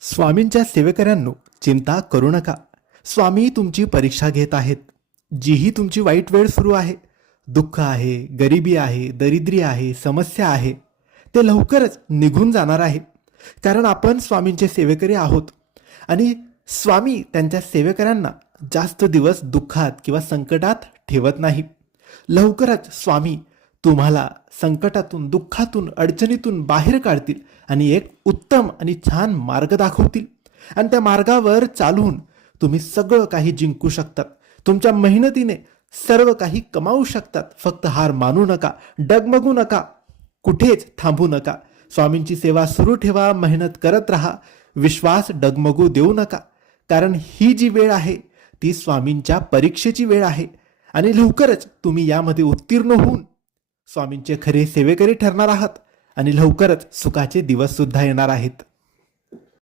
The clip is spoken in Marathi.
स्वामींच्या सेवेकऱ्यांनो, चिंता करू नका. स्वामी तुमची परीक्षा घेत आहेत. जीही तुमची वाईट वेळ सुरू आहे, दुःख आहे, गरिबी आहे, दरिद्री आहे, समस्या आहे, ते लवकरच निघून जाणार आहे. कारण आपण स्वामींचे सेवेकरी आहोत आणि स्वामी त्यांच्या सेवेकऱ्यांना जास्त दिवस दुःखात किंवा संकटात ठेवत नाही. लवकरच स्वामी तुम्हाला संकटातून, दुःखातून, अडचणीतून बाहेर काढतील आणि एक उत्तम आणि छान मार्ग दाखवतील. आणि त्या मार्गावर चालून तुम्ही सगळं काही जिंकू शकतात. तुमच्या मेहनतीने सर्व काही कमावू शकतात. फक्त हार मानू नका, डगमगू नका, कुठेच थांबू नका. स्वामींची सेवा सुरू ठेवा, मेहनत करत राहा, विश्वास डगमगू देऊ नका. कारण ही जी वेळ आहे ती स्वामींच्या परीक्षेची वेळ आहे आणि लवकरच तुम्ही यामध्ये उत्तीर्ण होऊन स्वामींचे खरे सेवेकरी ठरणार आहात आणि लवकरच सुखाचे दिवस सुद्धा येणार आहेत.